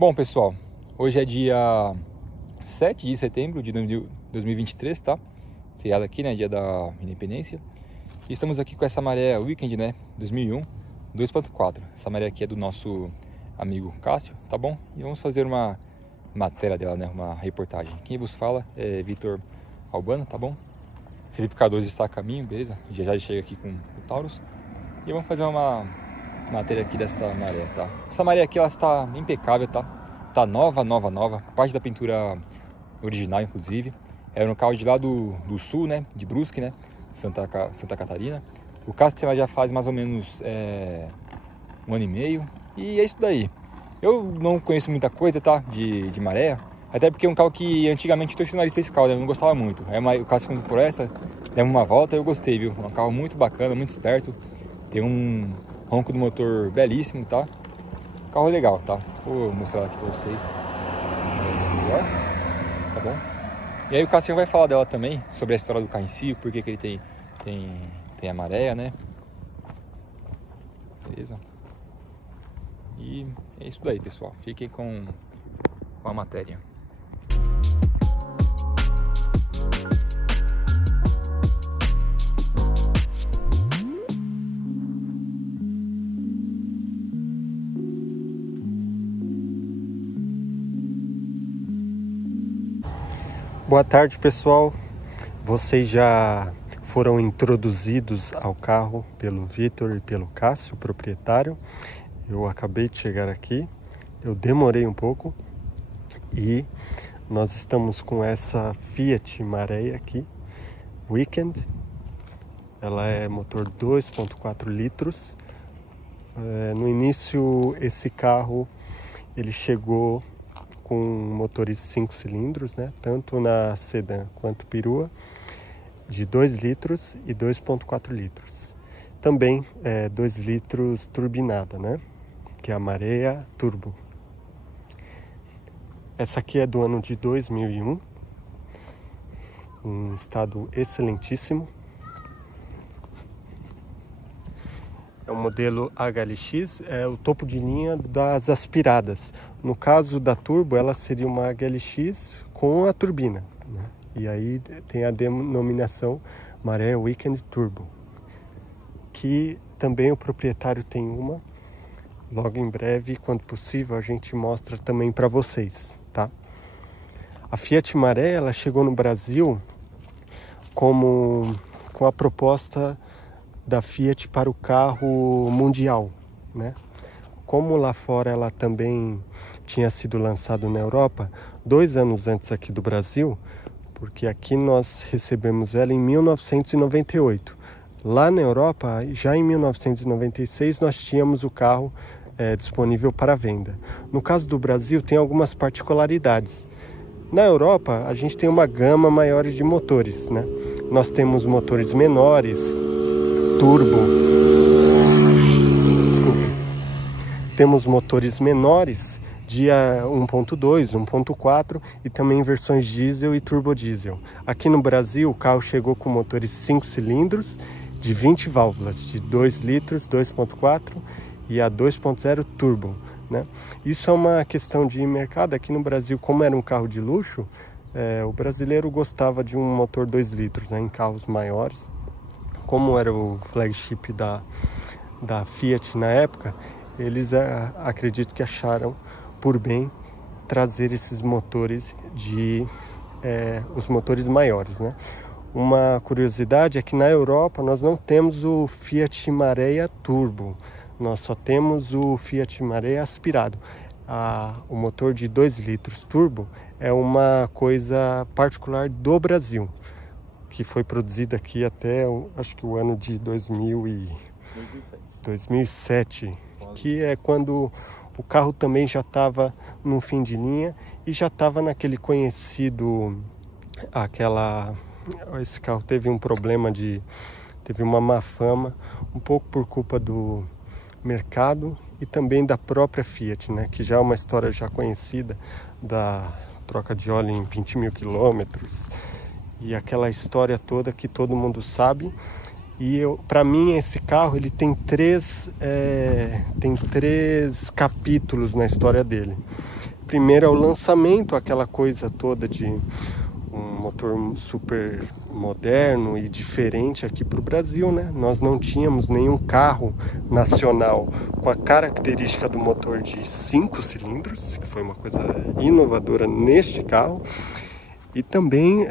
Bom, pessoal, hoje é dia 7 de setembro de 2023, tá? Feriado aqui, né? Dia da Independência. E estamos aqui com essa maré Weekend, né? 2001, 2.4. Essa maré aqui é do nosso amigo Cássio, tá bom? E vamos fazer uma matéria dela, né? Uma reportagem. Quem vos fala é Vitor Albano, tá bom? Felipe Cardoso está a caminho, beleza? Já ele chega aqui com o Taurus. E vamos fazer uma matéria aqui dessa maré, tá? Essa maré aqui, ela está impecável, tá? Tá nova. Parte da pintura original, inclusive. É no carro de lá do sul, né? De Brusque, né? Santa Catarina. O Cássio já faz mais ou menos 1 ano e meio. E é isso daí. Eu não conheço muita coisa, tá? De maré. Até porque é um carro que antigamente eu torci o nariz pra esse carro, né? Eu não gostava muito. O Cássio comprou por essa, deu uma volta e eu gostei, viu? É um carro muito bacana, muito esperto. Tem um ronco do motor belíssimo, tá? Carro legal, tá? Vou mostrar aqui pra vocês. Tá bom? E aí o Cássio vai falar dela também, sobre a história do carro em si, por que ele tem a maré, né? Beleza? E é isso daí, pessoal. Fiquem com a matéria. Boa tarde, pessoal. Vocês já foram introduzidos ao carro pelo Vitor e pelo Cássio, proprietário. Eu acabei de chegar aqui, eu demorei um pouco e nós estamos com essa Fiat Marea aqui, Weekend. Ela é motor 2.4 litros. No início, esse carro ele chegou com motores 5 cilindros, né? Tanto na sedã quanto perua, de 2 litros e 2.4 litros. Também 2 litros turbinada, né? Que é a Marea Turbo. Essa aqui é do ano de 2001, um estado excelentíssimo. É o modelo HLX, é o topo de linha das aspiradas. No caso da Turbo, ela seria uma HLX com a turbina, né? E aí tem a denominação Maré Weekend Turbo, que também o proprietário tem uma. Logo em breve, quando possível, a gente mostra também para vocês, tá? A Fiat Maré, ela chegou no Brasil com a proposta da Fiat para o carro mundial, né? Como lá fora ela também tinha sido lançada na Europa 2 anos antes aqui do Brasil, porque aqui nós recebemos ela em 1998. Lá na Europa, já em 1996, nós tínhamos o carro disponível para venda. No caso do Brasil, tem algumas particularidades. Na Europa, a gente tem uma gama maior de motores, né? Nós temos motores menores, turbo, temos motores menores de 1.2, 1.4 e também versões diesel e turbo diesel. Aqui no Brasil o carro chegou com motores 5 cilindros de 20 válvulas, de 2 litros, 2.4 e a 2.0 turbo, né? Isso é uma questão de mercado. Aqui no Brasil, como era um carro de luxo, o brasileiro gostava de um motor 2 litros, né, em carros maiores. Como era o flagship da Fiat na época, eles acredito que acharam por bem trazer esses motores os motores maiores, né? Uma curiosidade é que na Europa nós não temos o Fiat Marea Turbo, nós só temos o Fiat Marea aspirado. O motor de 2 litros turbo é uma coisa particular do Brasil, que foi produzida aqui até, acho que o ano de 2007, que é quando o carro também já estava no fim de linha e já estava naquele conhecido, esse carro teve um problema teve uma má fama, um pouco por culpa do mercado e também da própria Fiat, né? Que já é uma história já conhecida da troca de óleo em 20 mil quilômetros. E aquela história toda que todo mundo sabe. E para mim esse carro ele tem três capítulos na história dele. primeiro é o lançamento, aquela coisa toda de um motor super moderno e diferente aqui para o Brasil, né? Nós não tínhamos nenhum carro nacional com a característica do motor de 5 cilindros, que foi uma coisa inovadora neste carro. E também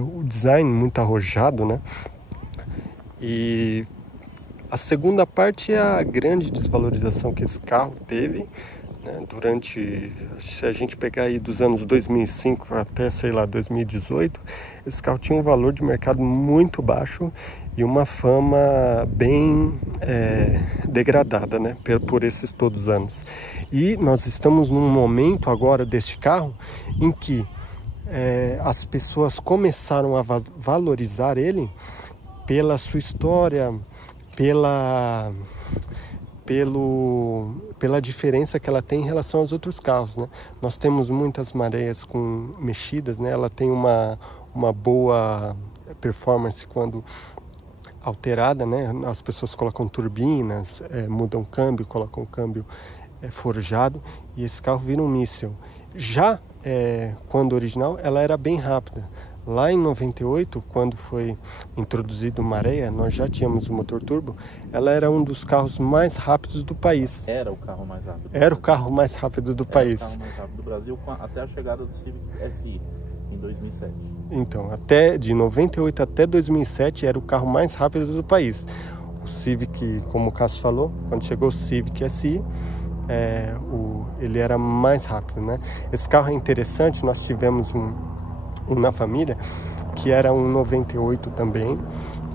o design muito arrojado, né? E a segunda parte é a grande desvalorização que esse carro teve, né? Durante, se a gente pegar aí dos anos 2005 até, sei lá, 2018, esse carro tinha um valor de mercado muito baixo e uma fama bem degradada, né? Por esses todos os anos. E nós estamos num momento agora deste carro em que as pessoas começaram a valorizar ele pela sua história, pela diferença que ela tem em relação aos outros carros, né? Nós temos muitas mareias com mexidas, né? Ela tem uma boa performance quando alterada, né? As pessoas colocam turbinas, mudam câmbio, colocam câmbio forjado e esse carro vira um míssil. Já quando original, ela era bem rápida. Lá em 98, quando foi introduzido Marea, nós já tínhamos o motor turbo. Ela era um dos carros mais rápidos do país. Era o carro mais rápido. Era o carro mais rápido do país. Era o carro mais rápido do Brasil até a chegada do Civic SI em 2007. Então, de 98 até 2007 era o carro mais rápido do país. O Civic, como o Cássio falou, quando chegou o Civic SI, ele era mais rápido, né? Esse carro é interessante, nós tivemos um na família que era um 98 também,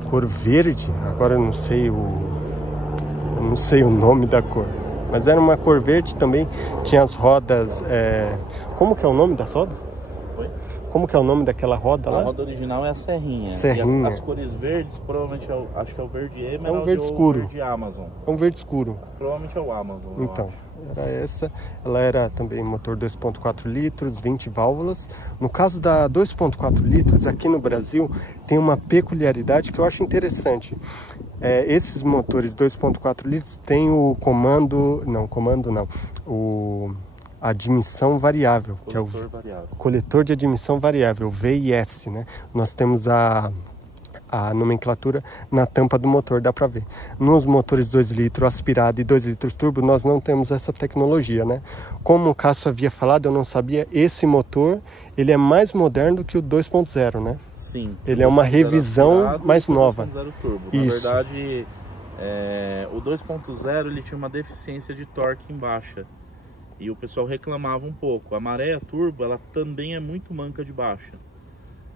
cor verde. Agora eu não sei o nome da cor, mas era uma cor verde também. Tinha as rodas, como que é o nome das rodas? Oi? Como que é o nome daquela roda lá? A roda original é a serrinha. Serrinha. E as cores verdes, provavelmente acho que é o verde Emerald, é um verde escuro. O verde Amazon. É um verde escuro. Provavelmente é o Amazon. Então, era essa. Ela era também motor 2.4 litros, 20 válvulas. No caso da 2.4 litros, aqui no Brasil, tem uma peculiaridade que eu acho interessante. Esses motores 2.4 litros têm o a admissão variável, que é o coletor de admissão variável, VIS, né? Nós temos a nomenclatura na tampa do motor, dá para ver. Nos motores 2 litros aspirado e 2 litros turbo, nós não temos essa tecnologia, né? Como o Cássio havia falado, eu não sabia, esse motor, ele é mais moderno do que o 2.0, né? Sim. Ele é uma revisão aspirado, mais nova. 2.0 turbo. Isso. Na verdade, o 2.0 ele tinha uma deficiência de torque em baixa. E o pessoal reclamava um pouco. A Marea turbo, ela também é muito manca de baixa.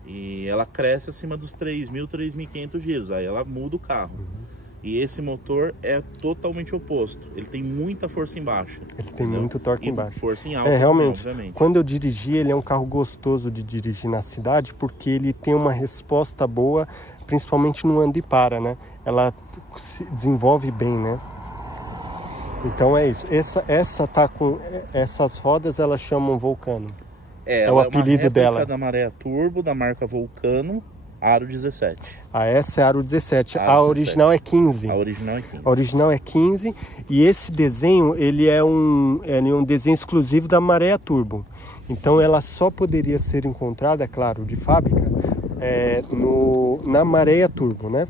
E ela cresce acima dos 3.000, 3.500 giros. Aí ela muda o carro. E esse motor é totalmente oposto. Ele tem muita força em baixa. Ele tem muito torque em baixa. Força em alta, realmente. também, obviamente. Quando eu dirigi, ele é um carro gostoso de dirigir na cidade, porque ele tem uma resposta boa, principalmente no anda e para, né? Ela se desenvolve bem, né? Então é isso. Essa tá com essas rodas, elas chamam Vulcano. É o apelido dela. É da Marea Turbo, da marca Vulcano, Aro 17. Essa é Aro 17. A original é 15. A original é 15. A original é 15. E esse desenho, ele é um desenho exclusivo da Marea Turbo. Então ela só poderia ser encontrada, claro, de fábrica, na Marea Turbo, né?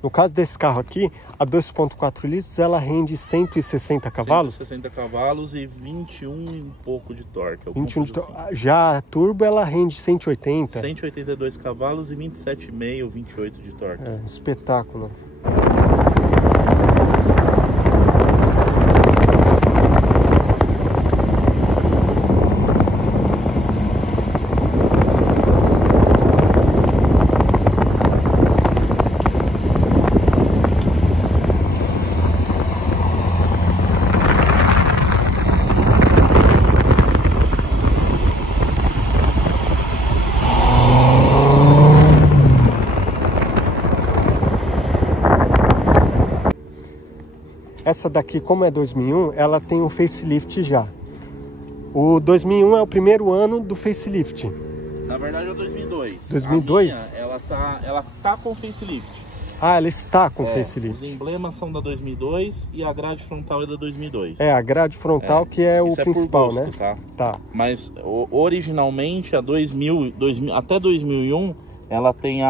No caso desse carro aqui, a 2.4 litros, ela rende 160 cavalos. 160 cavalos e 21 e um pouco de torque. 21 de Já a turbo, ela rende 180. 182 cavalos e 27,5 ou 28 de torque. Espetáculo. Essa daqui, como é 2001, ela tem o facelift já. O 2001 é o primeiro ano do facelift. Na verdade é 2002. 2002? Ela tá com facelift. Ah, ela está com Os facelift. emblemas são da 2002 e a grade frontal é da 2002. É, a grade frontal que é o Isso principal, por gosto, né? Tá. Mas originalmente, a 2000, até 2001, ela tem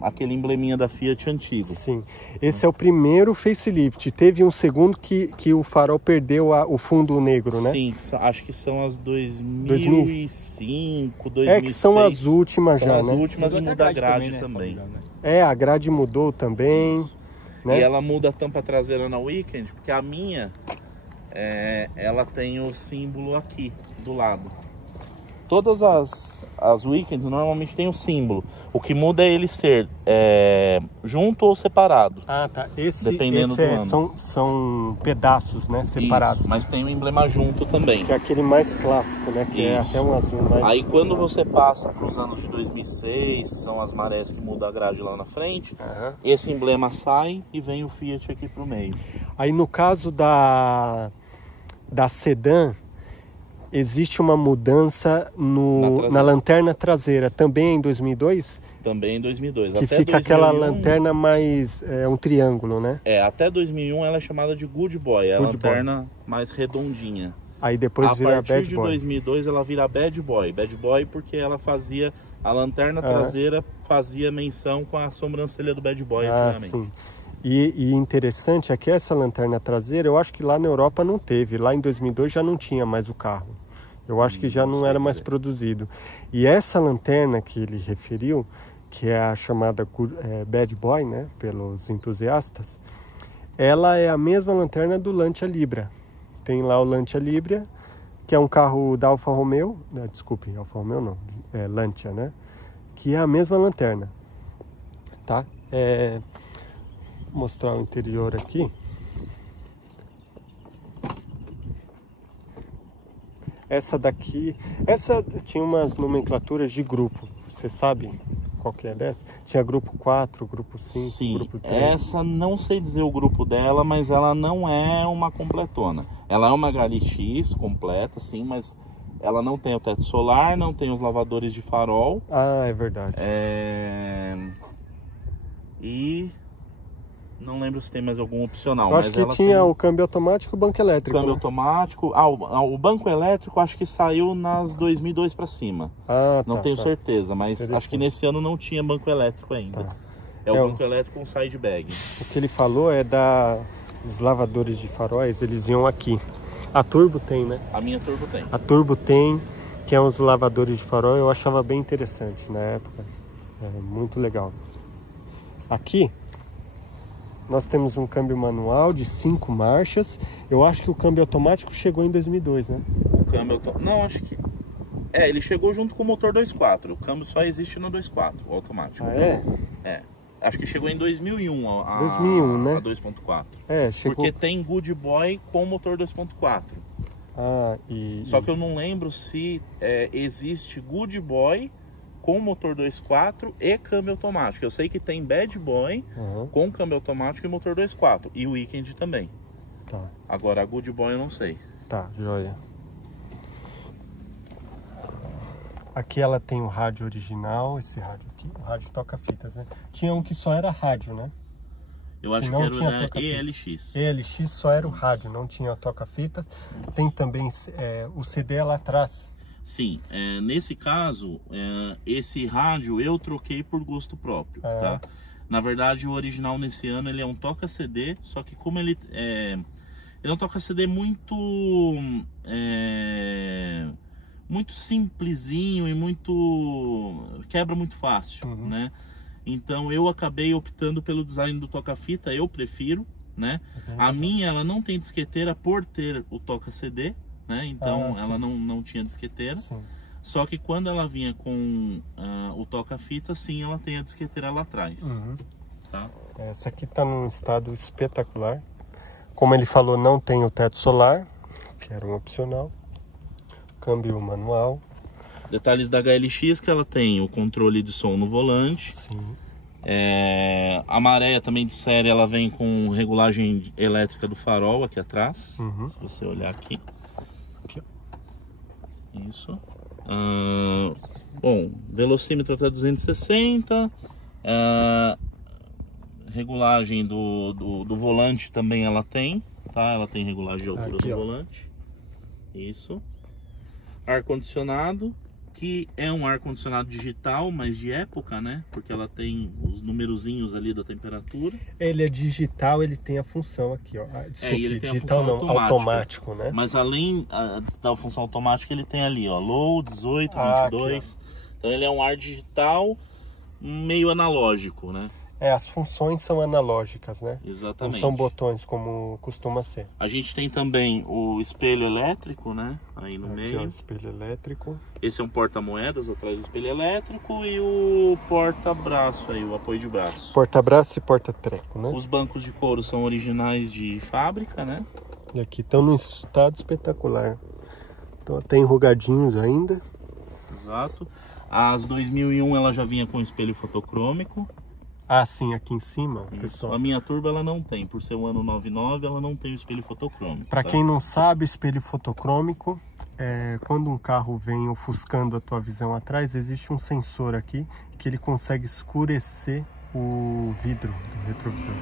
aquele embleminha da Fiat antigo. Sim. Esse é o primeiro facelift. Teve um segundo que o farol perdeu o fundo negro, né? Sim, acho que são as 2005, 2006. É que são as últimas São já, as né? últimas e muda a grade né? também. É, a grade mudou também. Isso. Né? E ela muda a tampa traseira na Weekend, porque a minha, ela tem o símbolo aqui, do lado. Todas as Weekends normalmente tem o símbolo. O que muda é ele ser junto ou separado. Ah, tá. Dependendo do ano. São pedaços, né? Separados. Isso, mas tem o emblema junto também. Que é aquele mais clássico, né? Que é Isso. até um azul mais... Aí quando você passa para os anos de 2006, que são as marés que mudam a grade lá na frente, esse emblema sai e vem o Fiat aqui pro meio. Aí no caso da sedã, existe uma mudança na lanterna traseira, também em 2002? Também em 2002. Que até fica 2001, aquela lanterna mais... um triângulo, né? Até 2001 ela é chamada de Good Boy, é a lanterna mais redondinha. Aí depois vira Bad Boy. A partir de 2002 ela vira Bad Boy. Bad Boy porque ela fazia... A lanterna traseira fazia menção com a sobrancelha do Bad Boy antigamente. Sim. E interessante é que essa lanterna traseira, eu acho que lá na Europa não teve. Lá em 2002 já não tinha mais o carro. Eu acho que já não era mais produzido. E essa lanterna que ele referiu, que é a chamada Bad Boy, né, pelos entusiastas, ela é a mesma lanterna do Lancia Libra. Tem lá o Lancia Libra, que é um carro da Alfa Romeo, desculpe, Alfa Romeo não, Lancia, né, que é a mesma lanterna, tá? Vou mostrar o interior aqui. Essa daqui, tinha umas nomenclaturas de grupo, você sabe qual que é dessa? Tinha grupo 4, grupo 5, Sim, grupo 3. Essa não sei dizer o grupo dela, mas ela não é uma completona. Ela é uma HLX completa, sim, mas ela não tem o teto solar, não tem os lavadores de farol. Ah, é verdade. E não lembro se tem mais algum opcional. Eu acho que tinha o câmbio automático e o banco elétrico. Câmbio automático. O banco elétrico acho que saiu nas 2002 para cima. Não tenho certeza, mas acho que nesse ano não tinha banco elétrico ainda. O banco elétrico com side bag. O que ele falou é dos lavadores de faróis, eles iam aqui. A Turbo tem, né? A minha Turbo tem. A Turbo tem, que é os lavadores de farol, eu achava bem interessante na época. Muito legal. Aqui nós temos um câmbio manual de 5 marchas. Eu acho que o câmbio automático chegou em 2002, né? O câmbio não, acho que... ele chegou junto com o motor 2.4. O câmbio só existe no 2.4, o automático. Ah, Acho que chegou em 2001 a 2001, né? A 2.4. Chegou... Porque tem Good Boy com motor 2.4. Só que eu não lembro se existe Good Boy com motor 2.4 e câmbio automático. Eu sei que tem Bad Boy com câmbio automático e motor 2.4. E o Weekend também. Tá. Agora a Good Boy eu não sei. Tá, joia. Aqui ela tem o rádio original, esse rádio aqui, o rádio toca-fitas, né? Tinha um que só era rádio, né? Eu acho que era o da ELX. ELX só era o rádio, não tinha toca-fitas. Tem também o CD lá atrás. Sim, nesse caso, esse rádio eu troquei por gosto próprio, tá? Na verdade, o original nesse ano ele é um toca-CD, só que como ele é um toca-CD muito simplesinho e quebra muito fácil, né? Então eu acabei optando pelo design do toca-fita, eu prefiro, né? A minha, ela não tem disqueteira por ter o toca-CD, né? Então ela não tinha disqueteira. Sim. Só que quando ela vinha com o toca-fita, sim, ela tem a disqueteira lá atrás. Tá? Essa aqui está num estado espetacular. Como ele falou, não tem o teto solar, que era um opcional. Câmbio manual. Detalhes da HLX, que ela tem o controle de som no volante. Sim. A maré também de série, ela vem com regulagem elétrica do farol aqui atrás. Se você olhar aqui. Isso. Bom, velocímetro até 260. regulagem do volante também ela tem, tá? Ela tem regulagem de altura aqui, do ó. volante. Isso. Ar-condicionado, que é um ar-condicionado digital, mas de época, né? Porque ela tem os numerozinhos ali da temperatura. Ele é digital, ele tem a função aqui, ó. Desculpe, ele tem a digital função não, automático, né? Mas além da função automática, ele tem ali, ó, low, 18, 22. Aqui, então ele é um ar digital meio analógico, né? As funções são analógicas, né? Exatamente. Não são botões como costuma ser. A gente tem também o espelho elétrico, né? Aí no Aqui, meio. ó, espelho elétrico. Esse é um porta-moedas atrás do espelho elétrico e o porta-braço aí, o apoio de braço. Porta-braço e porta-treco, né? Os bancos de couro são originais de fábrica, né? E aqui estão num estado espetacular. Então tem enrugadinhos ainda. Exato. As 2001 ela já vinha com espelho fotocrômico. Ah, sim, aqui em cima, Isso. pessoal. A minha turbo ela não tem, por ser um ano 99, ela não tem o espelho fotocrômico. Para tá? quem não sabe, espelho fotocrômico é quando um carro vem ofuscando a tua visão atrás, existe um sensor aqui que ele consegue escurecer o vidro do retrovisor.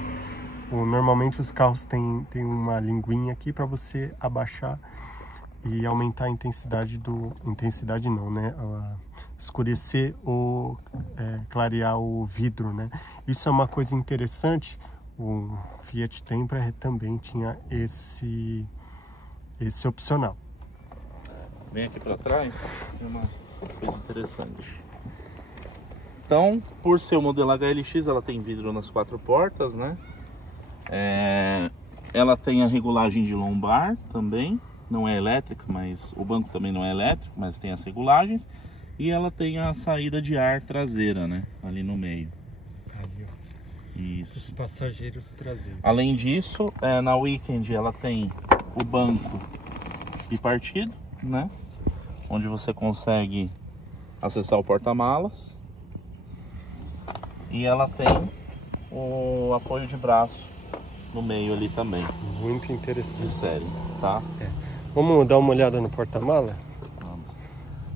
Normalmente os carros têm uma linguinha aqui para você abaixar e aumentar a intensidade intensidade não, né? Escurecer ou clarear o vidro, né? Isso é uma coisa interessante. O Fiat Tempra também tinha esse opcional. Vem aqui para trás, tem uma coisa interessante. Então, por ser o modelo HLX, ela tem vidro nas 4 portas, né? Ela tem a regulagem de lombar também. Não é elétrica, mas o banco também não é elétrico, mas tem as regulagens. E ela tem a saída de ar traseira, né? Ali no meio. Aí, ó. Isso. Os passageiros traseiros. Além disso, na Weekend ela tem o banco bipartido, né? Onde você consegue acessar o porta-malas. E ela tem o apoio de braço no meio ali também. Muito interessante. Sério, tá? Vamos dar uma olhada no porta-mala? Vamos.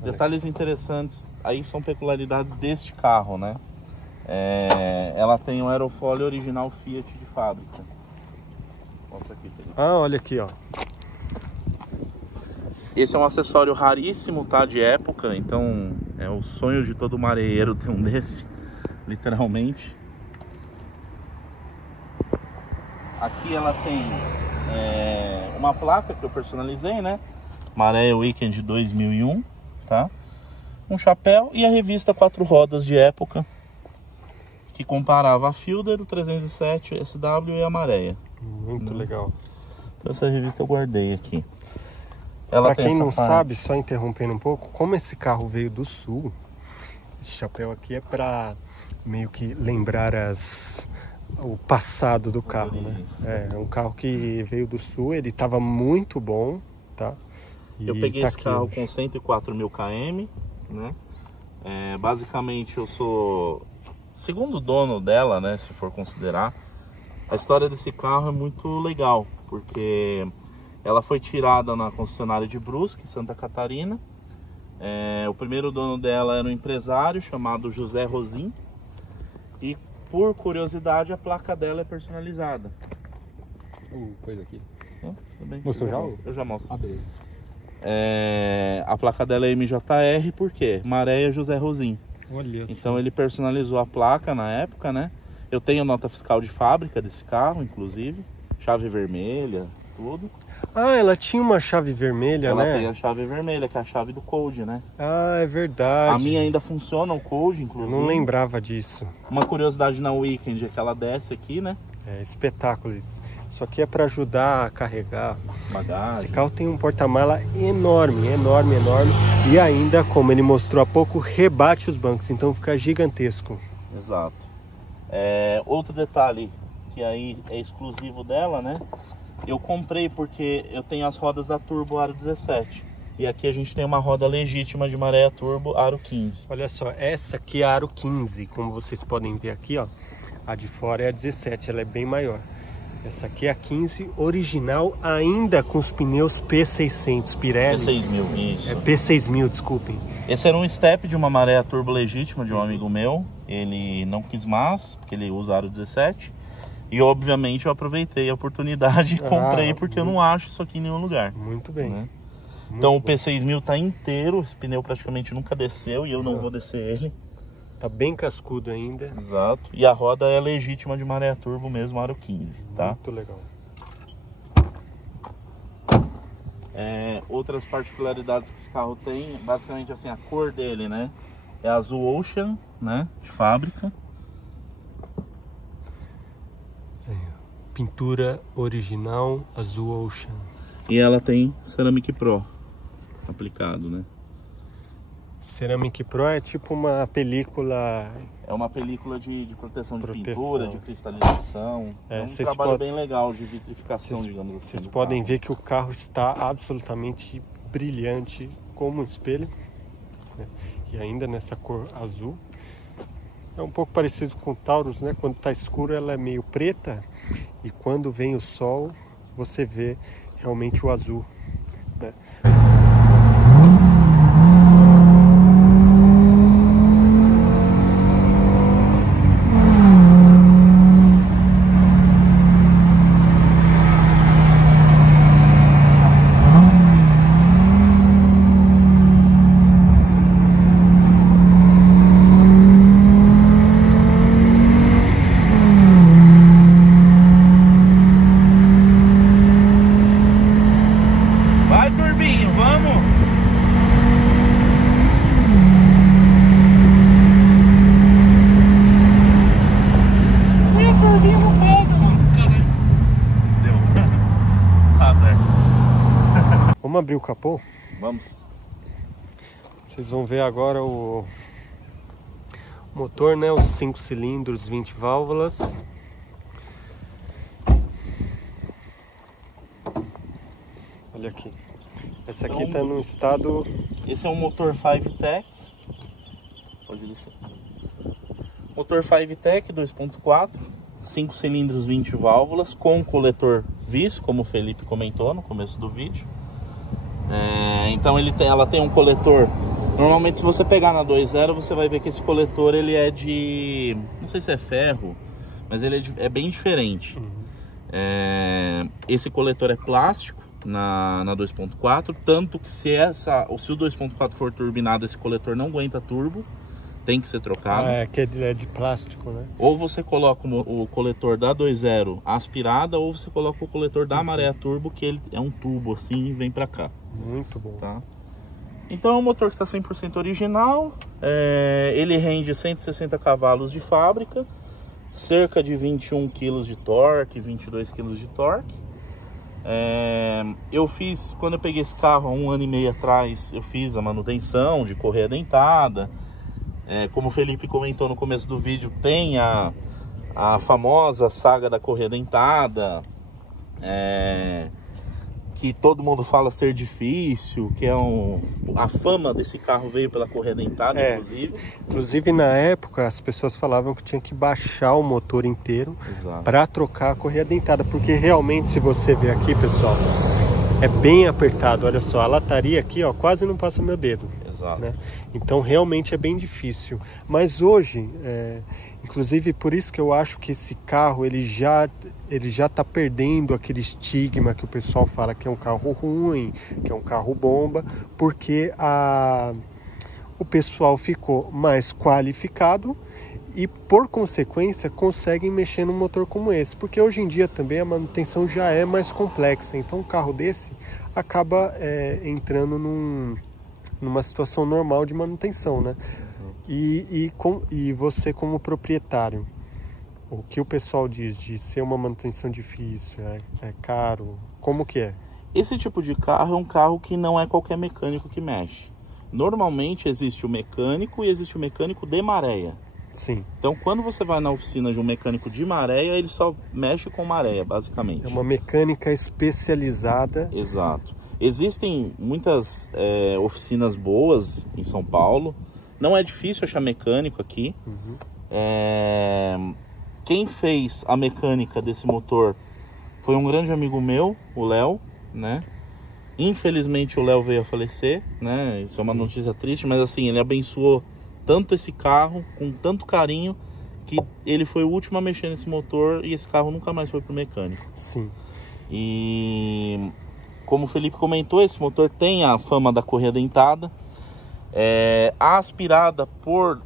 Detalhes interessantes, aí são peculiaridades deste carro, né? Ela tem um aerofólio original Fiat de fábrica. Mostra aqui, Felipe. Ah, olha aqui, ó. Esse é um acessório raríssimo, tá? De época, então é o sonho de todo marinheiro ter um desse, literalmente. Aqui ela tem uma placa que eu personalizei, né? Maré Weekend 2001, tá? Um chapéu e a revista 4 rodas de época que comparava a Fielder, o 307, o SW e a Maréia. Muito legal. Então essa revista eu guardei aqui. Para quem não sabe, só interrompendo um pouco, como esse carro veio do sul, esse chapéu aqui é para meio que lembrar o passado do carro, né? É um carro que veio do sul, ele estava muito bom, tá? E eu peguei tá esse aqui carro hoje. com 104 mil km, né? Basicamente eu sou segundo dono dela, né? Se for considerar. A história desse carro é muito legal, porque ela foi tirada na concessionária de Brusque, Santa Catarina. O primeiro dono dela era um empresário chamado José Rosim. E por curiosidade a placa dela é personalizada. Coisa aqui. Tudo bem? Mostrou já? Eu já mostro. Ah, beleza. A placa dela é MJR, por quê? Maréia José Rosim. Olha Então ele personalizou a placa na época, né? Eu tenho nota fiscal de fábrica desse carro, inclusive. Chave vermelha, tudo. Ah, ela tinha uma chave vermelha, Ela né? tem a chave vermelha, que é a chave do Code, né? Ah, é verdade. A minha ainda funciona, o Code, Eu inclusive. não lembrava disso. Uma curiosidade na Weekend é que ela desce aqui, né? É espetáculo isso. Isso aqui é para ajudar a carregar. Bagagem. Esse carro tem um porta-mala enorme, enorme, enorme. E ainda, como ele mostrou há pouco, rebate os bancos. Então fica gigantesco. Exato. Outro detalhe que aí é exclusivo dela, né? Eu comprei porque eu tenho as rodas da Turbo Aro 17. E aqui a gente tem uma roda legítima de Maré Turbo Aro 15. Olha só, essa aqui é a Aro 15. Como vocês podem ver aqui, ó. A de fora é a 17, ela é bem maior. Essa aqui é a 15 original, ainda com os pneus P600 Pirelli. P6000, isso. P6000, desculpem. Esse era um step de uma Maré Turbo legítima de um amigo meu. Ele não quis mais, porque ele usa Aro 17. E obviamente eu aproveitei a oportunidade e comprei, porque eu não acho isso aqui em nenhum lugar. Muito bem. Né? Muito Então o bem. P6000 tá inteiro, esse pneu praticamente nunca desceu e eu não vou descer ele. Tá bem cascudo ainda. Exato. E a roda é legítima de maré turbo mesmo, aro 15, tá? Muito legal. Outras particularidades que esse carro tem, basicamente assim, a cor dele, né? É azul Ocean, né? De fábrica. Pintura original azul Ocean. E ela tem Ceramic Pro aplicado, né? Ceramic Pro é tipo uma película. É uma película de proteção de Proteção. pintura, de cristalização. É um vocês trabalho podem- bem legal de vitrificação, digamos assim. Vocês do podem carro. ver que o carro está absolutamente brilhante como um espelho, né? E ainda nessa cor azul. É um pouco parecido com o Taurus, né? Quando está escuro ela é meio preta e quando vem o sol você vê realmente o azul, né? Vai, turbinho, vamos! Minha turbinha não pega, mano. Deu. Ah, tá. Vamos abrir o capô? Vamos. Vocês vão ver agora o motor, né? Os 5 cilindros, 20 válvulas. Olha aqui. Essa aqui está num estado. Esse é um motor 5-Tech. Pode descer. Motor 5-Tech 2.4, 5 cilindros, 20 válvulas, com coletor vis, como o Felipe comentou no começo do vídeo. Então ela tem um coletor. Normalmente, se você pegar na 2.0, você vai ver que esse coletor ele é de, não sei se é ferro, mas ele é bem diferente. Esse coletor é plástico na 2.4, tanto que se o 2.4 for turbinado, esse coletor não aguenta turbo, tem que ser trocado. Que é de plástico, né? Ou você coloca o coletor da 2.0 aspirada, ou você coloca o coletor da maré turbo, que ele é um tubo assim e vem pra cá. Muito bom. Tá? Então é um motor que está 100% original, ele rende 160 cavalos de fábrica, cerca de 21 kg de torque, 22 kg de torque. Eu fiz, quando eu peguei esse carro há 1 ano e meio atrás, eu fiz a manutenção de correia dentada. Como o Felipe comentou no começo do vídeo, tem a famosa saga da correia dentada, que todo mundo fala ser difícil, que a fama desse carro veio pela correia dentada, inclusive. Inclusive na época as pessoas falavam que tinha que baixar o motor inteiro para trocar a correia dentada, porque realmente, se você ver aqui, pessoal, é bem apertado. Olha só, a lataria aqui, ó, quase não passa meu dedo. Exato. Né? Então realmente é bem difícil. Mas hoje, inclusive por isso que eu acho que esse carro ele já está perdendo aquele estigma que o pessoal fala que é um carro ruim, que é um carro bomba, porque o pessoal ficou mais qualificado e, por consequência, conseguem mexer num motor como esse, porque hoje em dia também a manutenção já é mais complexa. Então um carro desse acaba entrando numa situação normal de manutenção, né? E você, como proprietário, o que o pessoal diz de ser uma manutenção difícil, é caro, como que é? Esse tipo de carro é um carro que não é qualquer mecânico que mexe. Normalmente existe o mecânico e existe o mecânico de maréia. Sim. Então, quando você vai na oficina de um mecânico de maréia, ele só mexe com maréia, basicamente. É uma mecânica especializada. Exato. Existem muitas oficinas boas em São Paulo. Não é difícil achar mecânico aqui. Quem fez a mecânica desse motor foi um grande amigo meu, o Léo, né? Infelizmente o Léo veio a falecer, né? Isso é uma notícia triste, mas assim, ele abençoou tanto esse carro, com tanto carinho, que ele foi o último a mexer nesse motor e esse carro nunca mais foi pro mecânico. Sim. E como o Felipe comentou, esse motor tem a fama da correia dentada. A aspirada, por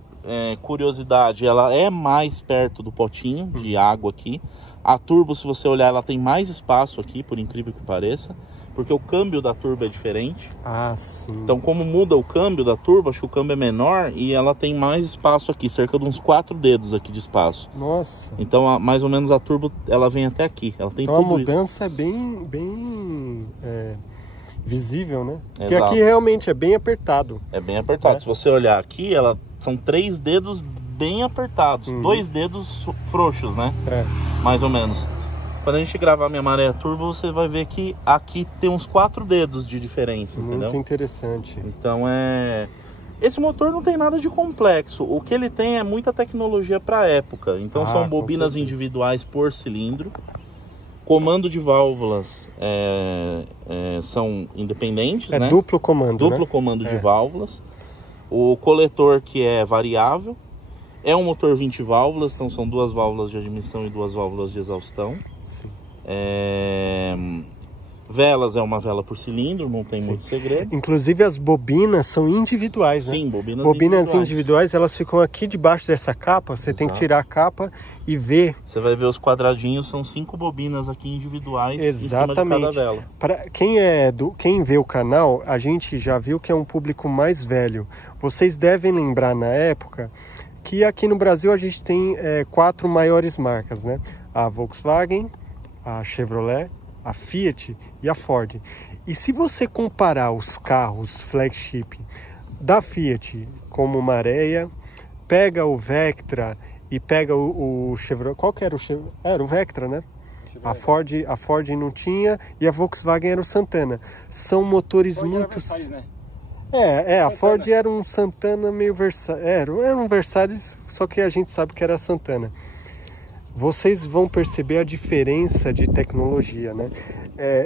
curiosidade, ela é mais perto do potinho de água aqui. A turbo, se você olhar, ela tem mais espaço aqui, por incrível que pareça, porque o câmbio da turbo é diferente. Ah, sim. Então, como muda o câmbio da turbo, acho que o câmbio é menor e ela tem mais espaço aqui, cerca de uns 4 dedos aqui de espaço. Nossa. Então, mais ou menos a turbo, ela vem até aqui. Ela tem então a tudo mudança é bem visível, né? Porque Exato. aqui realmente é bem apertado. É bem apertado. Se você olhar aqui, são 3 dedos bem apertados, 2 dedos frouxos, né? Mais ou menos. Quando a gente gravar minha maré turbo, você vai ver que aqui tem uns 4 dedos de diferença, entendeu? Muito interessante. Então esse motor não tem nada de complexo. O que ele tem é muita tecnologia para a época. Então são bobinas individuais por cilindro. Comando de válvulas são independentes, né? Duplo comando, Duplo comando de válvulas. O coletor que é variável. É um motor 20 válvulas, então são 2 válvulas de admissão e 2 válvulas de exaustão. Sim. Velas é uma vela por cilindro, não tem muito segredo. Inclusive as bobinas são individuais, né? Sim, bobinas individuais, elas ficam aqui debaixo dessa capa. Você tem que tirar a capa e ver. Você vai ver os quadradinhos, são 5 bobinas aqui individuais. Exatamente. Em cima de cada vela. Para quem vê o canal, a gente já viu que é um público mais velho. Vocês devem lembrar na época que aqui no Brasil a gente tem 4 maiores marcas, né? A Volkswagen, a Chevrolet, a Fiat e a Ford. E se você comparar os carros flagship da Fiat como o Marea, pega o Vectra e pega o Chevrolet, qual que era o Chevrolet? Era o Vectra, né? A Ford não tinha e a Volkswagen era o Santana. São motores muito... né? a Ford era um Santana meio Versailles, era um Versailles, só que a gente sabe que era Santana. Vocês vão perceber a diferença de tecnologia, né?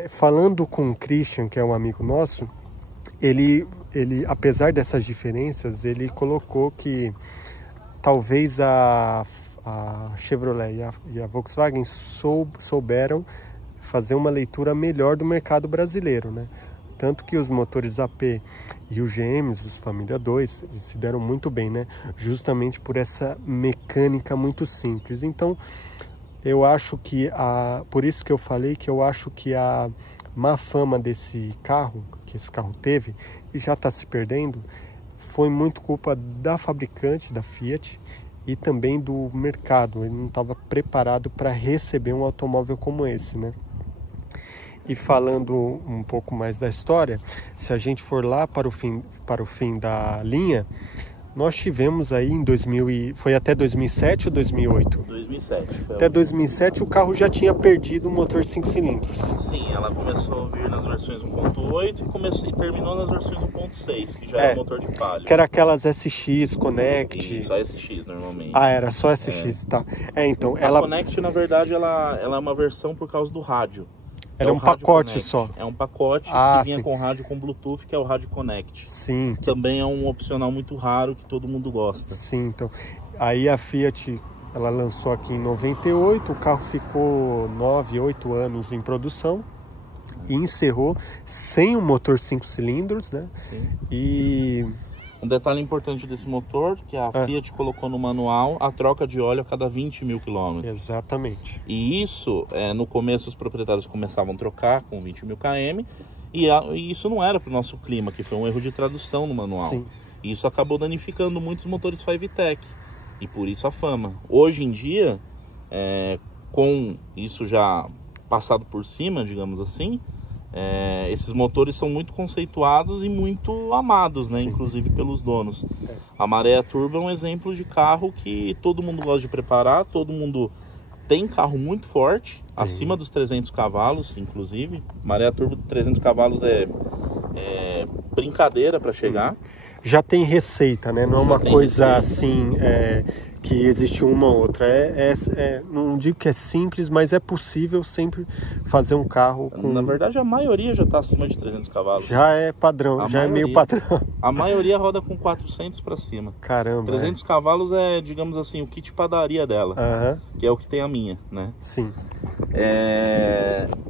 Falando com o Christian, que é um amigo nosso, ele apesar dessas diferenças, ele colocou que talvez a Chevrolet e a Volkswagen souberam fazer uma leitura melhor do mercado brasileiro, né? Tanto que os motores AP e os GMs, os Família 2, eles se deram muito bem, né? Justamente por essa mecânica muito simples. Então, eu acho que por isso que eu falei que eu acho que a má fama desse carro, que esse carro teve, e já está se perdendo, foi muito culpa da fabricante, da Fiat, e também do mercado. Ele não estava preparado para receber um automóvel como esse, né? E falando um pouco mais da história, se a gente for lá para o fim da linha, nós tivemos aí foi até 2007 ou 2008? 2007. Até 2007 o carro já tinha perdido o motor 5 cilindros. Sim, ela começou a vir nas versões 1.8 e terminou nas versões 1.6, que já era motor de palio. Que era aquelas SX, Connect. Só SX normalmente. Era só SX, tá. Então, a Connect, na verdade, ela é uma versão por causa do rádio. Era um pacote Connect. Só. É um pacote que vinha com rádio com Bluetooth, que é o Rádio Connect. Sim. Também é um opcional muito raro que todo mundo gosta. Sim, então. Aí a Fiat, ela lançou aqui em 98, o carro ficou 9, 8 anos em produção e encerrou sem um motor 5 cilindros, né? Sim. E... um detalhe importante desse motor, que a Fiat colocou no manual, a troca de óleo a cada 20 mil quilômetros. Exatamente. E isso, no começo os proprietários começavam a trocar com 20 mil km, e isso não era para o nosso clima, que foi um erro de tradução no manual. Sim. E isso acabou danificando muitos motores 5-Tech, e por isso a fama. Hoje em dia, com isso já passado por cima, digamos assim, esses motores são muito conceituados e muito amados, né? Inclusive pelos donos. A Maré Turbo é um exemplo de carro que todo mundo gosta de preparar, todo mundo tem carro muito forte, acima dos 300 cavalos, inclusive. Maré Turbo 300 cavalos é brincadeira para chegar. Já tem receita, né? Não é uma coisa assim que existe uma ou outra. Não digo que é simples, mas é possível sempre fazer um carro com... Na verdade, a maioria já está acima de 300 cavalos. Já é padrão, já é meio padrão. A maioria roda com 400 para cima. Caramba. 300 cavalos é, digamos assim, o kit padaria dela, que é o que tem a minha, né? Sim.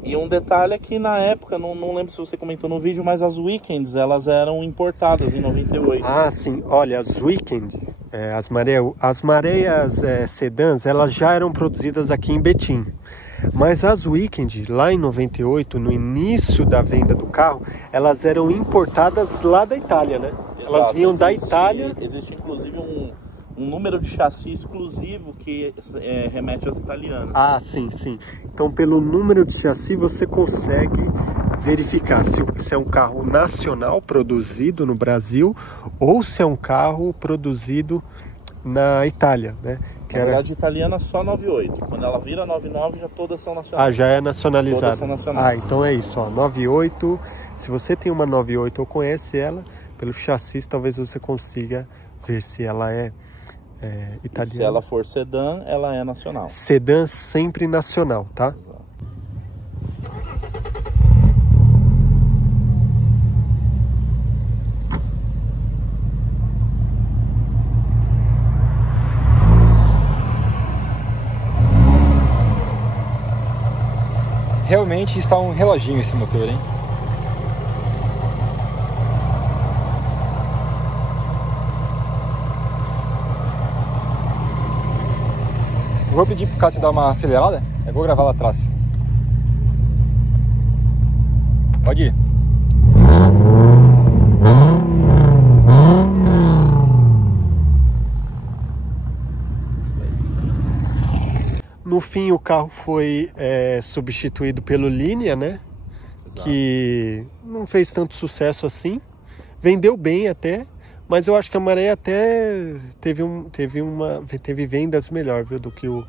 E um detalhe é que na época, não lembro se você comentou no vídeo, mas as Weekends, elas eram importadas em 98. Ah, sim. Olha, as Weekend, as Mareias sedãs, elas já eram produzidas aqui em Betim. Mas as Weekend, lá em 98, no início da venda do carro, elas eram importadas lá da Itália, né? Exato. Elas vinham da Itália. Existe inclusive um número de chassi exclusivo que remete às italianas. Ah, sim, sim. Então, pelo número de chassi, você consegue verificar se é um carro nacional produzido no Brasil ou se é um carro produzido na Itália, né? Na verdade, italiana só 98. Quando ela vira 99, já todas são nacionais. Ah, já é nacionalizada. Todas são nacionais. Ah, então é isso, ó. 98. Se você tem uma 98 ou conhece ela, pelo chassi, talvez você consiga ver se ela é italiana. E se ela for sedã, ela é nacional. Sedã sempre nacional, tá? Realmente está um reloginho esse motor, hein? Vou pedir pro Cássio dar uma acelerada, eu vou gravar lá atrás. Pode ir. No fim, o carro foi substituído pelo Linea, né? Exato. Que não fez tanto sucesso assim. Vendeu bem até, mas eu acho que a Maré até teve vendas melhores, viu, do que o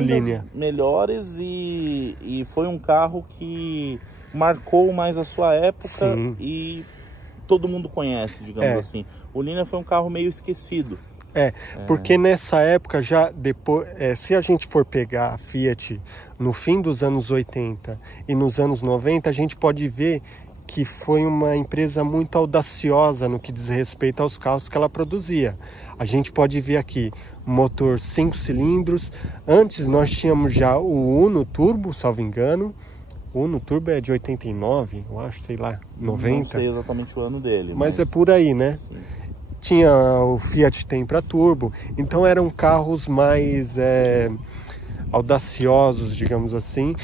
Linea. Melhores e foi um carro que marcou mais a sua época. Sim. E todo mundo conhece, digamos assim. O Linea foi um carro meio esquecido. Porque nessa época já depois, se a gente for pegar a Fiat no fim dos anos 80 e nos anos 90, a gente pode ver que foi uma empresa muito audaciosa no que diz respeito aos carros que ela produzia. A gente pode ver aqui motor 5 cilindros. Antes nós tínhamos já o Uno Turbo, salvo engano. O Uno Turbo é de 89, eu acho, sei lá, 90. Não sei exatamente o ano dele. Mas é por aí, né? Sim. Tinha o Fiat Tempra Turbo, então eram carros mais audaciosos, digamos assim,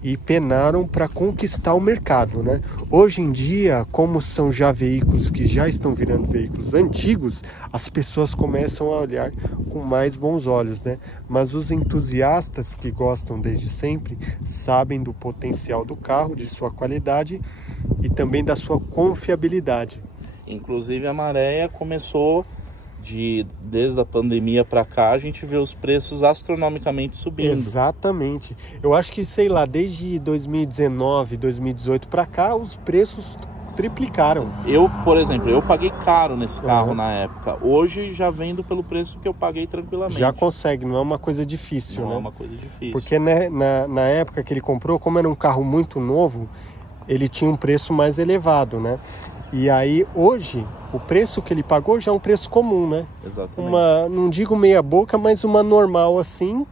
e penaram para conquistar o mercado, né? Hoje em dia, como são já veículos que já estão virando veículos antigos, as pessoas começam a olhar com mais bons olhos, né? Mas os entusiastas que gostam desde sempre sabem do potencial do carro, de sua qualidade e também da sua confiabilidade. Inclusive a Maré começou desde a pandemia para cá, a gente vê os preços astronomicamente subindo. Exatamente. Eu acho que, sei lá, desde 2019, 2018 para cá, os preços triplicaram. Por exemplo, eu paguei caro nesse carro na época. Hoje já vendo pelo preço que eu paguei tranquilamente. Já consegue, não é uma coisa difícil, né? Não é uma coisa difícil. Porque na época que ele comprou, como era um carro muito novo, ele tinha um preço mais elevado, né? E aí, hoje, o preço que ele pagou já é um preço comum, né? Exatamente. Não digo meia boca, mas uma normal assim,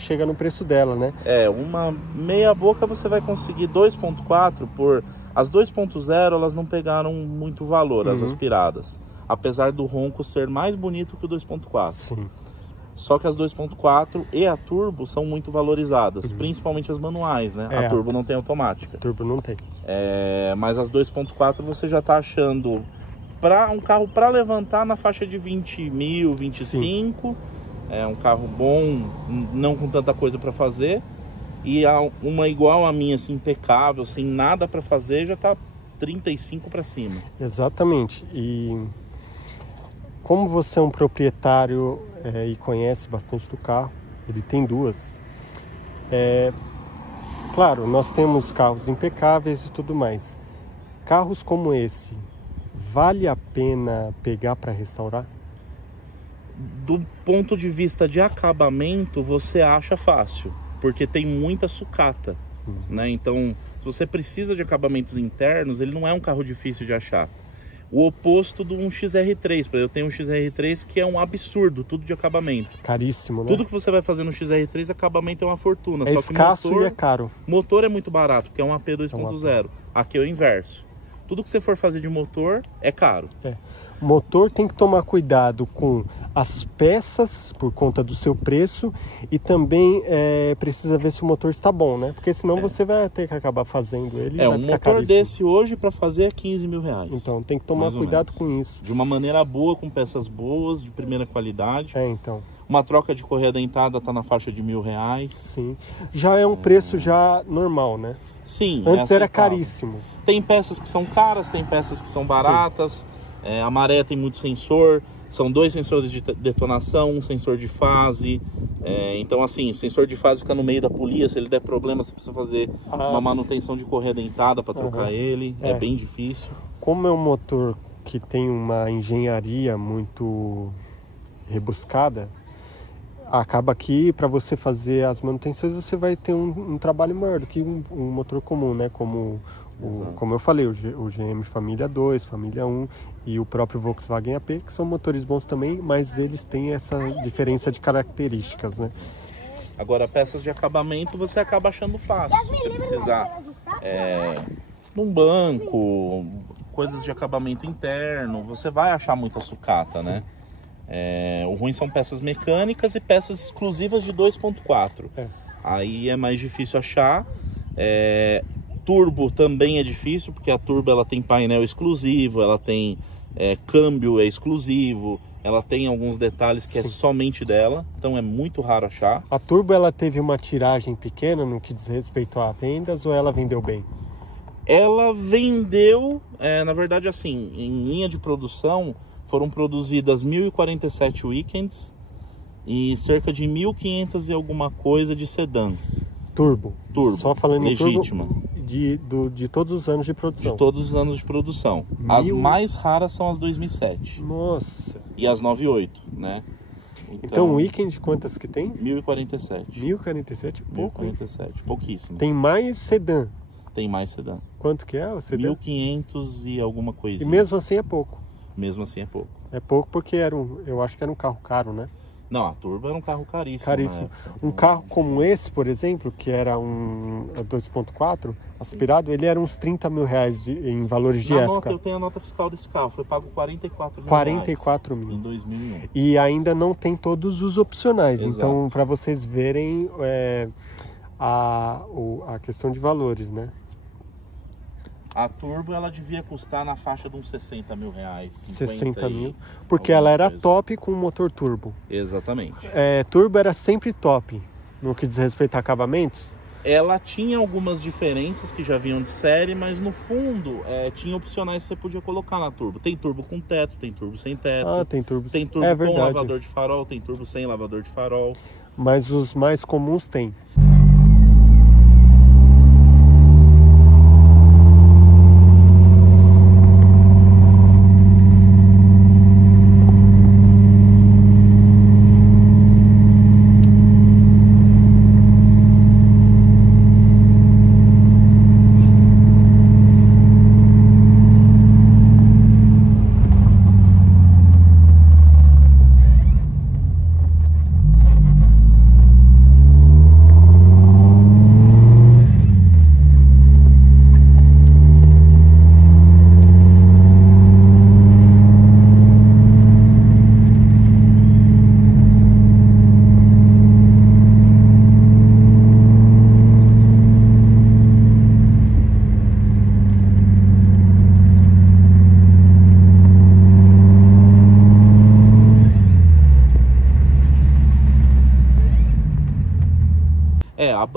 chega no preço dela, né? Uma meia boca você vai conseguir 2.4 por... As 2.0, elas não pegaram muito valor, as aspiradas. Apesar do ronco ser mais bonito que o 2.4. Sim. Só que as 2.4 e a turbo são muito valorizadas, principalmente as manuais, né? A turbo não tem automática. A turbo não tem. Mas as 2.4 você já tá achando um carro para levantar na faixa de 20 mil, 25. Sim. É um carro bom, não com tanta coisa para fazer. E uma igual a minha, assim, impecável, sem nada para fazer, já tá 35 para cima. Exatamente. E como você é um proprietário e conhece bastante do carro, ele tem duas. Claro, nós temos carros impecáveis e tudo mais. Carros como esse, vale a pena pegar para restaurar? Do ponto de vista de acabamento, você acha fácil, porque tem muita sucata, né? Então, se você precisa de acabamentos internos, ele não é um carro difícil de achar. O oposto do um XR3, eu tenho um XR3 que é um absurdo, tudo de acabamento. Caríssimo, né? Tudo que você vai fazer no XR3, acabamento é uma fortuna. É só escasso que motor, e é caro. Motor é muito barato, porque é um AP 2.0. Aqui é o inverso. Tudo que você for fazer de motor é caro. Motor tem que tomar cuidado com as peças por conta do seu preço e também precisa ver se o motor está bom, né? Porque senão você vai ter que acabar fazendo ele e vai um ficar motor caríssimo. desse hoje para fazer é 15 mil reais. Então tem que tomar cuidado com isso. De uma maneira boa, com peças boas, de primeira qualidade. Então. Uma troca de correia dentada tá na faixa de R$1.000. Sim. Já é um preço já normal, né? Sim. Antes era caríssimo. Tem peças que são caras, tem peças que são baratas. A maré tem muito sensor. São 2 sensores de detonação, um sensor de fase. Então, assim, o sensor de fase fica no meio da polia. Se ele der problema, você precisa fazer uma manutenção de correia dentada para trocar ele. É bem difícil. Como é um motor que tem uma engenharia muito rebuscada, acaba que para você fazer as manutenções você vai ter um trabalho maior do que um motor comum, né? Como eu falei, o GM Família 2, Família 1 e o próprio Volkswagen AP, que são motores bons também, mas eles têm essa diferença de características, né? Agora, peças de acabamento você acaba achando fácil. Se você precisar num banco, coisas de acabamento interno, você vai achar muita sucata, né? O ruim são peças mecânicas e peças exclusivas de 2.4. Aí é mais difícil achar. Turbo também é difícil, porque a turbo ela tem painel exclusivo, ela tem câmbio exclusivo, ela tem alguns detalhes que é somente dela, então é muito raro achar. A turbo ela teve uma tiragem pequena no que diz respeito a vendas ou ela vendeu bem? Ela vendeu, na verdade assim, em linha de produção, foram produzidas 1.047 Weekends e cerca de 1.500 e alguma coisa de sedãs. Turbo. Só falando legítima. Em turbo de todos os anos de produção. De todos os anos de produção. As mais raras são as 2007. Nossa. E as 98, né? Então Weekend quantas que tem? 1.047. 1.047 é pouco, 1.047, pouquíssimo. Tem mais sedã. Tem mais sedã. Quanto que é o sedã? 1.500 e alguma coisinha. E mesmo assim é pouco. Mesmo assim é pouco. É pouco porque eu acho que era um carro caro, né? Não, a turbo era um carro caríssimo. Caríssimo. Um carro como esse, por exemplo, que era um 2.4 aspirado, ele era uns 30 mil reais em valores de época. Eu tenho a nota fiscal desse carro, foi pago 44 mil 44 mil. Em 2001. E ainda não tem todos os opcionais. Exato. Então, para vocês verem a questão de valores, né? A turbo ela devia custar na faixa de uns 60 mil reais. 60 mil. Porque ela era top com motor turbo. Exatamente. Turbo era sempre top no que diz respeito a acabamentos. Ela tinha algumas diferenças que já vinham de série, mas no fundo tinha opcionais que você podia colocar na turbo. Tem turbo com teto, tem turbo sem teto. Tem turbo com lavador de farol, tem turbo sem lavador de farol. Mas os mais comuns tem.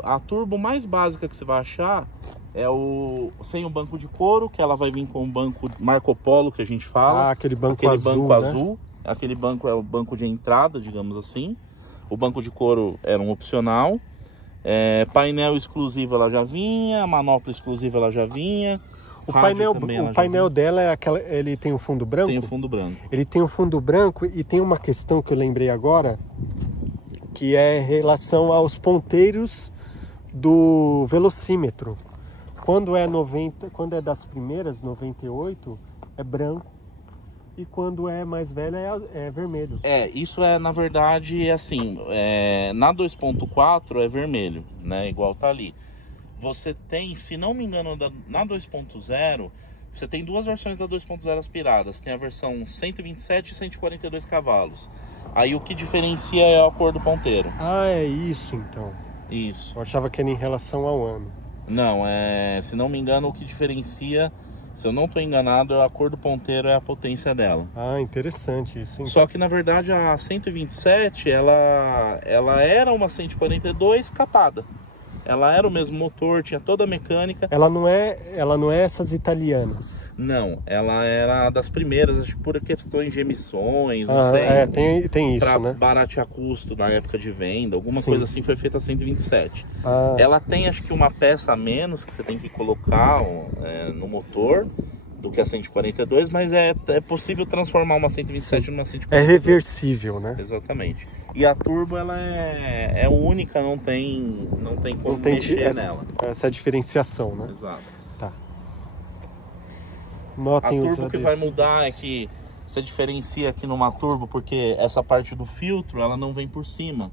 A turbo mais básica que você vai achar é sem o banco de couro, que ela vai vir com o banco Marco Polo, que a gente fala. Aquele banco azul, né? Aquele banco é o banco de entrada, digamos assim. O banco de couro era um opcional. Painel exclusivo ela já vinha, manopla exclusiva ela já vinha. O Rádio também ela o já painel viu. dela é aquela, ele tem um fundo branco? Tem o fundo branco. Ele tem um fundo branco e tem uma questão que eu lembrei agora, que é em relação aos ponteiros do velocímetro. Quando é 90, quando é das primeiras, 98, é branco. E quando é mais velha é vermelho. Isso é, na verdade, assim, na 2.4 é vermelho, né? Igual tá ali. Você tem, se não me engano, na 2.0, você tem duas versões da 2.0 aspiradas. Tem a versão 127 e 142 cavalos. Aí o que diferencia é a cor do ponteiro. Ah, é isso então. Isso. Eu achava que era em relação ao ano. Não, se não me engano, o que diferencia, se eu não estou enganado, a cor do ponteiro é a potência dela. Ah, interessante isso. Então. Só que na verdade a 127, ela era uma 142 capada. Ela era o mesmo motor, tinha toda a mecânica. Ela não é essas italianas. Não, ela era das primeiras, acho que por questões de emissões, não sei. Tem isso, pra né? baratear custo na época de venda, alguma Sim. coisa assim foi feita a 127. Ah, Ela tem acho que uma peça a menos que você tem que colocar no motor do que a 142, mas é possível transformar uma 127 sim. numa É 142. reversível, né? Exatamente. E a turbo ela é única, não tem como mexer nela. Essa diferenciação, né? Exato. Tá. A Notem os turbo que vai mudar é que você diferencia aqui numa turbo, porque essa parte do filtro ela não vem por cima.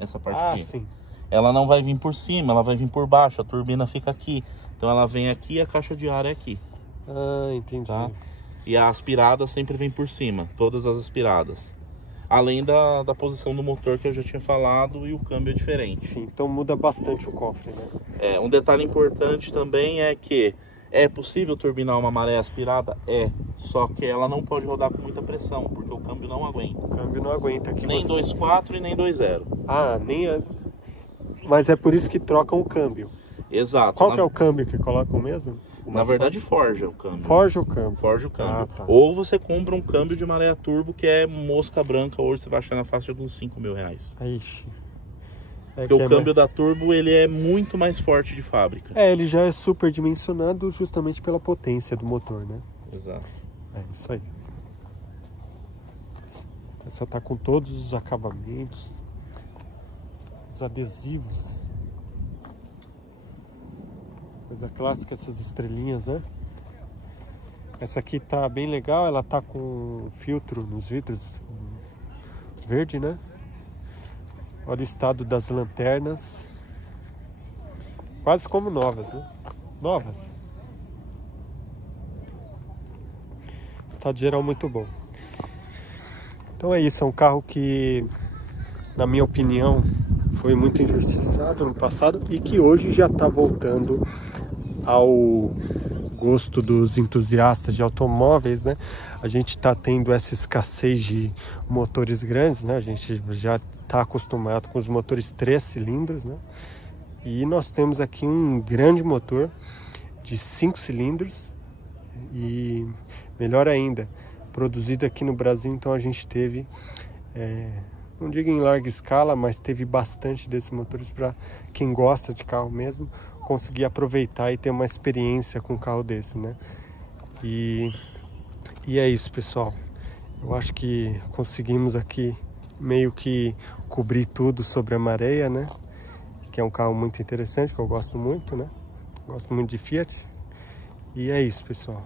Essa parte aqui. sim. Ela não vai vir por cima, ela vai vir por baixo. A turbina fica aqui. Então ela vem aqui e a caixa de ar é aqui. Ah, entendi. Tá? E a aspirada sempre vem por cima, todas as aspiradas. Além da posição do motor que eu já tinha falado, e o câmbio é diferente. Sim, então muda bastante o cofre, né? Um detalhe importante também é que é possível turbinar uma maré aspirada? Só que ela não pode rodar com muita pressão, porque o câmbio não aguenta. O câmbio não aguenta aqui. Nem 2.4 e nem 2.0. Ah, mas é por isso que trocam o câmbio. Exato. Qual que é o câmbio que colocam mesmo? Na verdade, forja o câmbio. Forja o câmbio. Forja o câmbio. Ah, tá. Ou você compra um câmbio de maré a turbo, que é mosca branca, hoje você vai achar na faixa de uns 5 mil reais. Ixi. Porque o câmbio da turbo, ele é muito mais forte de fábrica. Ele já é superdimensionado justamente pela potência do motor, né? Exato. É isso aí. Essa tá com todos os acabamentos, os adesivos. Coisa clássica, essas estrelinhas, né? Essa aqui tá bem legal, ela tá com filtro nos vidros verde, né? Olha o estado das lanternas. Quase como novas, né? Novas. Estado geral muito bom. Então é isso, é um carro que, na minha opinião, foi muito injustiçado no passado e que hoje já está voltando ao gosto dos entusiastas de automóveis, né? A gente está tendo essa escassez de motores grandes, né? A gente já está acostumado com os motores 3 cilindros, né? E nós temos aqui um grande motor de 5 cilindros e, melhor ainda, produzido aqui no Brasil. Então a gente teve, não digo em larga escala, mas teve bastante desses motores para quem gosta de carro mesmo conseguir aproveitar e ter uma experiência com um carro desse, né? E é isso, pessoal. Eu acho que conseguimos aqui meio que cobrir tudo sobre a Marea, né? Que é um carro muito interessante, que eu gosto muito, né? Gosto muito de Fiat. E é isso, pessoal.